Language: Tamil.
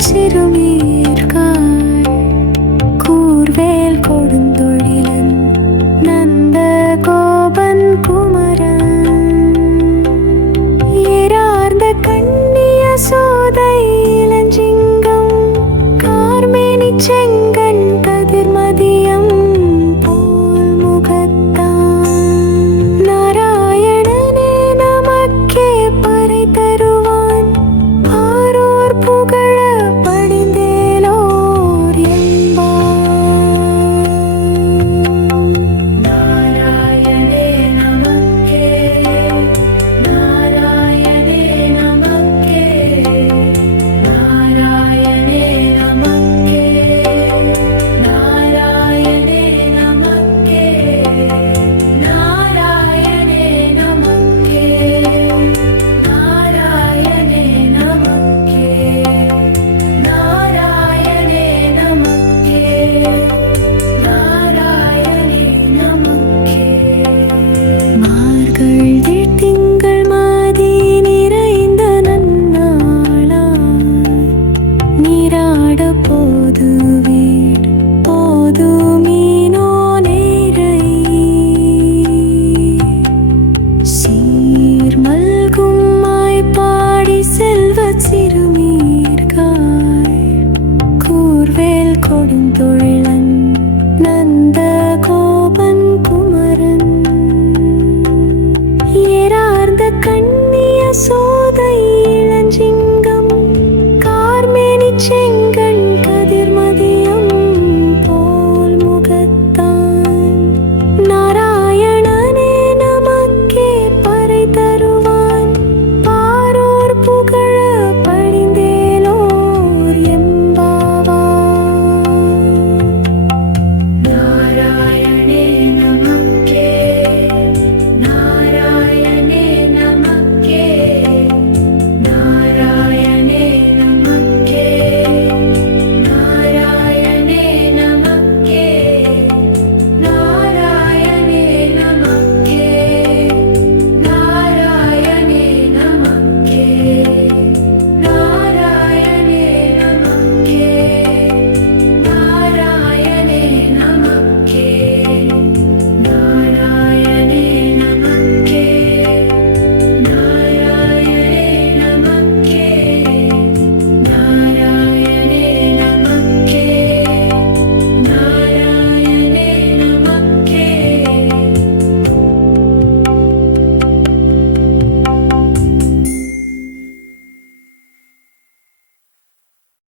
சிறுமீர்காய் கூர்வேல் கொடுந்தொழிலன் நந்த கோபன் குமரன் ஏறார்ந்த கண்ணிய சோதை இளஞ்சிங்கம் கார்மேனி செங்கண் கதிர்மதியம் போல் முகத்தான் நாராயணனே நமக்கே பறை தருவான் ஆரோர் புகழ படிந்தேலோர் என்பார். நாராயணே நமக்கே நாராயணே நமக்கே நாராயணே நமக்கே நாராயணே நமக்கே நாராயணே நமக்கே நாராயணே நமக்கே நாராயணே நமக்கே நாராயணே நமக்கே. மார்கழி திங்கள் மாதி நிறைந்த நன்னாளாய் நீராட போது வீடு போது மீனோ நேரை சீர்மல்கும் மாய்ப்பாடி செல்வச் சிறுமீர்காய் கூர்வேல் கொடுந்தொழிலன் நந்த கோபன் குமரன் ஏறார்ந்த கண்ணிய